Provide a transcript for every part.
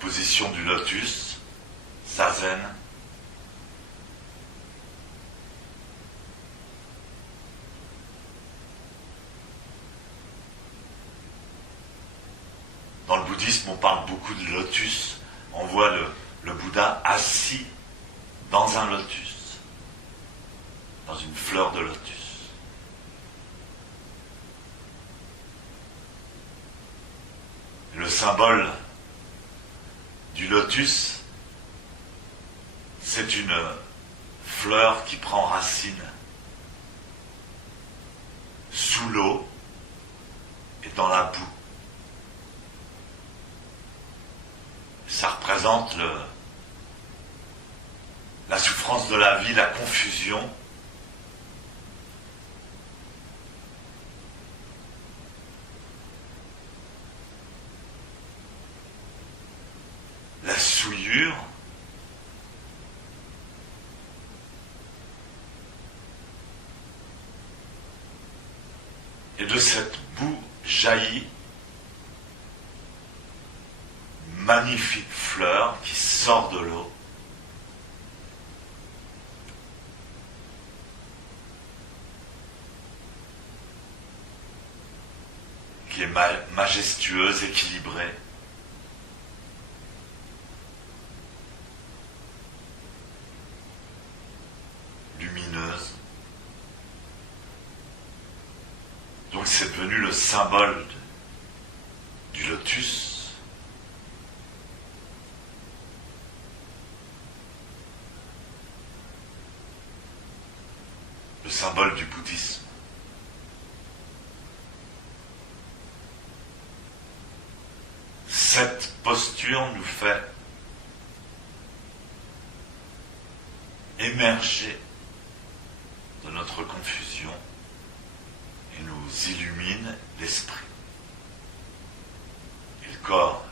position du lotus, zazen. Dans le bouddhisme, on parle beaucoup de lotus. On voit le Bouddha assis dans un lotus, dans une fleur de lotus. Le symbole du lotus, c'est une fleur qui prend racine sous l'eau et dans la boue. Ça représente la souffrance de la vie, la confusion. La souillure. Et de cette boue jaillit magnifique fleur qui sort de l'eau, qui est majestueuse, équilibrée, lumineuse. Donc c'est devenu le symbole du lotus. Le symbole du bouddhisme. Cette posture nous fait émerger de notre confusion et nous illumine l'esprit et le corps.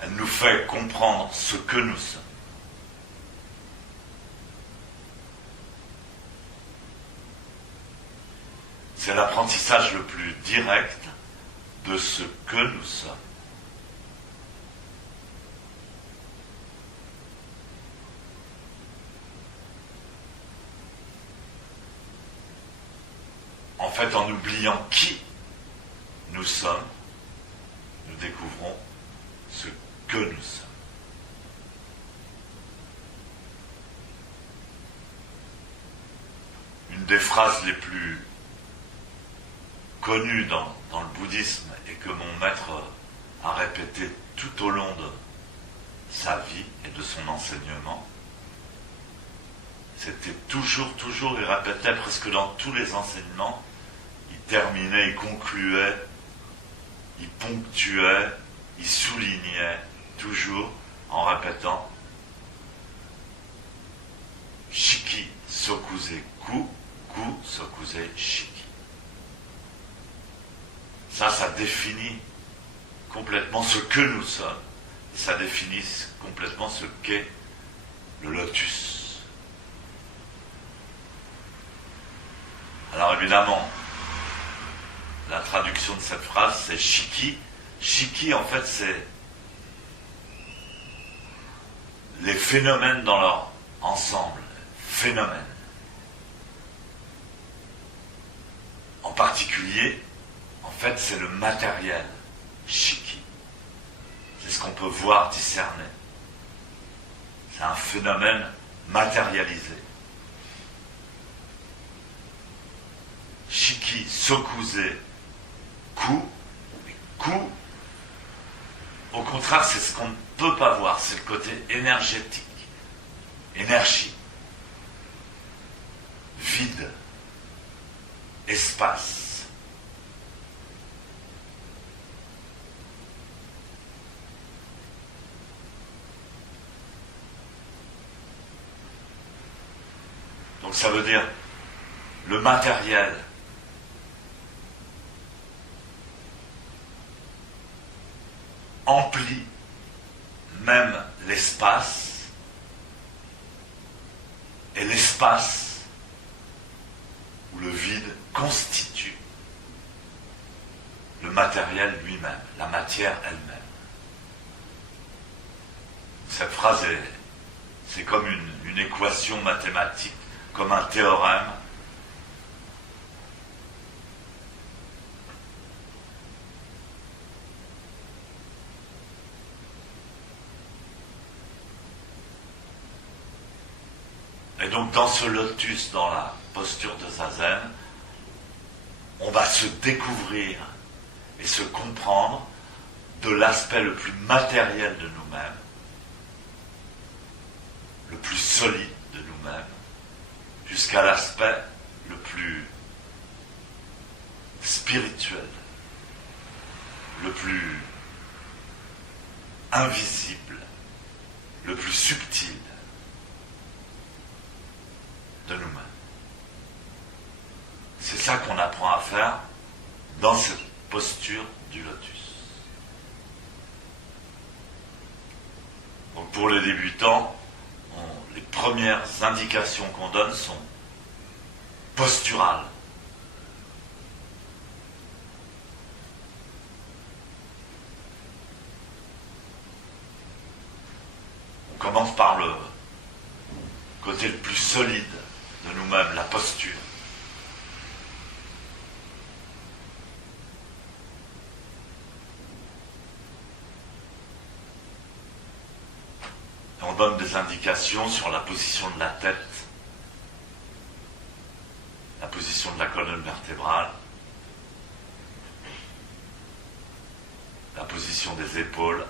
Elle nous fait comprendre ce que nous sommes. C'est l'apprentissage le plus direct de ce que nous sommes. En fait, en oubliant qui nous sommes, nous découvrons ce que nous sommes. Une des phrases les plus connues dans le bouddhisme et que mon maître a répété tout au long de sa vie et de son enseignement, c'était toujours, il répétait presque dans tous les enseignements, il terminait, il concluait, il ponctuait, il soulignait toujours en répétant Shiki Sokuze Ku, Ku Sokuze Shiki. Ça définit complètement ce que nous sommes. Et ça définit complètement ce qu'est le lotus. Alors évidemment, la traduction de cette phrase, c'est Shiki. Shiki, en fait, c'est les phénomènes dans leur ensemble. Phénomènes. En particulier, en fait, c'est le matériel. Shiki. C'est ce qu'on peut voir, discerner. C'est un phénomène matérialisé. Shiki, Sokuze, Ku. Ku, au contraire, c'est ce qu'on ne peut pas voir, c'est le côté énergétique, énergie, vide, espace. Donc ça veut dire le matériel emplit même l'espace, et l'espace où le vide constitue le matériel lui-même, la matière elle-même. Cette phrase c'est comme une équation mathématique, comme un théorème. Et donc dans ce lotus, dans la posture de Zazen, on va se découvrir et se comprendre de l'aspect le plus matériel de nous-mêmes, le plus solide de nous-mêmes, jusqu'à l'aspect le plus spirituel, le plus invisible, le plus subtil de nous-mêmes. C'est ça qu'on apprend à faire dans cette posture du lotus. Donc pour les débutants, les premières indications qu'on donne sont posturales. On commence par le côté le plus solide de nous-mêmes, la posture. On donne des indications sur la position de la tête, la position de la colonne vertébrale, la position des épaules,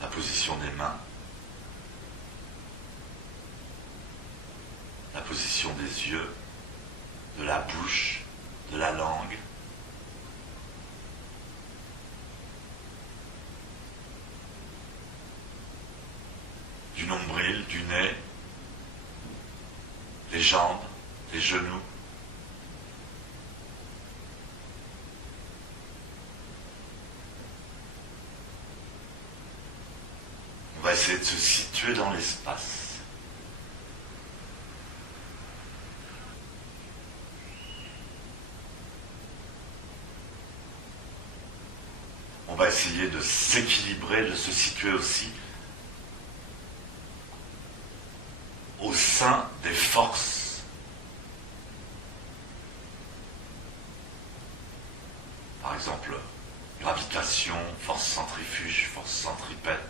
la position des mains, la position des yeux, de la bouche, de la langue, du nombril, du nez, les jambes, les genoux. On va essayer de se situer dans l'espace. On va essayer de s'équilibrer, de se situer aussi au sein des forces. Par exemple, gravitation, force centrifuge, force centripète.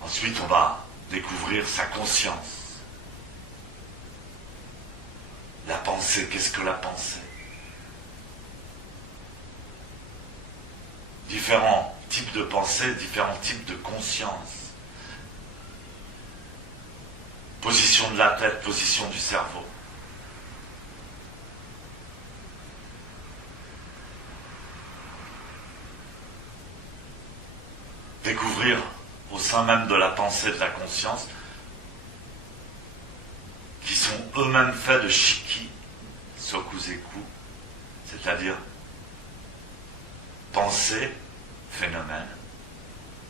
Ensuite, on va découvrir sa conscience. La pensée, qu'est-ce que la pensée? Différents types de pensée, différents types de conscience. Position de la tête, position du cerveau. Découvrir au sein même de la pensée, de la conscience, qui sont eux-mêmes faits de shiki, sokuzeku, c'est-à-dire pensée, phénomène,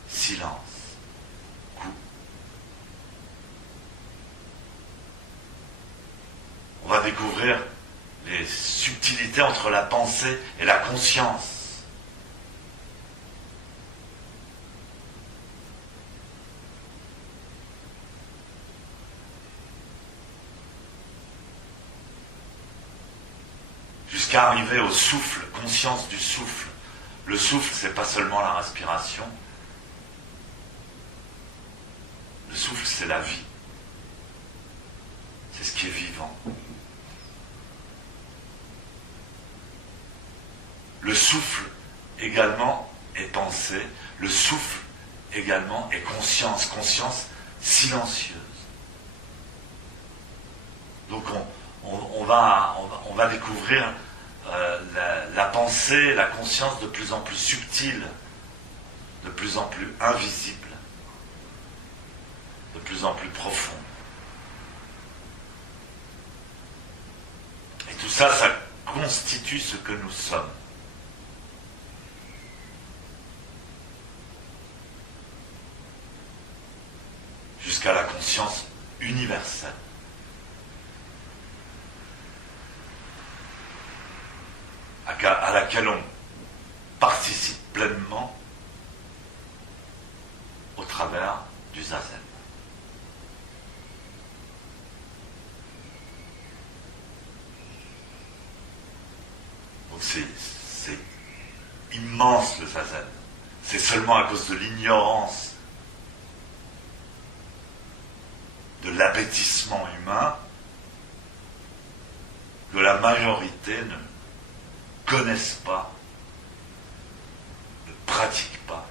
silence, ku. On va découvrir les subtilités entre la pensée et la conscience. Jusqu'à arriver au souffle, conscience du souffle. Le souffle, c'est pas seulement la respiration. Le souffle, c'est la vie. C'est ce qui est vivant. Le souffle également est pensée. Le souffle également est conscience. Conscience silencieuse. Donc on va découvrir la pensée, la conscience de plus en plus subtile, de plus en plus invisible, de plus en plus profonde. Et tout ça, ça constitue ce que nous sommes. Jusqu'à la conscience universelle. À laquelle on participe pleinement au travers du zazen. Donc c'est immense le zazen. C'est seulement à cause de l'ignorance, de l'appétissement humain, que la majorité ne connaissent pas, ne pratiquent pas.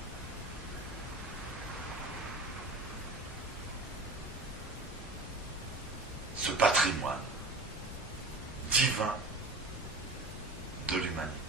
Ce patrimoine divin de l'humanité.